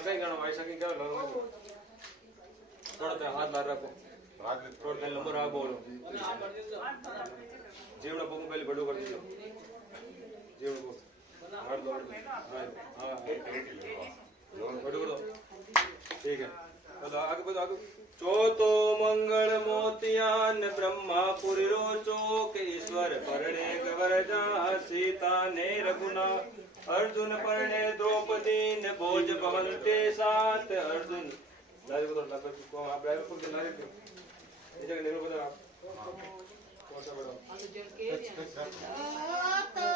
कहीं गाना ऐसा कहीं क्या लगा थोड़ा सा हाथ लार रखो थोड़ा सा लंबा रहा बोलो जीवना पगू पहले बड़ो कर दीजिए जीवन को हाथ दो हाँ बड़ो कर दो ठीक है आगे बढ़ो आगे चौथो मंगल मोतियान ब्रह्मापुर रोचो के ईश्वर परणे गवर जा सीता ने रघुना अर्जुन परणे द्रौपदी ने भोज भवन्ते साथ अर्जुन लाइव को लग को आप लाइव को दिला रहे थे ये जगह निकल बता आप कौन सा बड़ा तो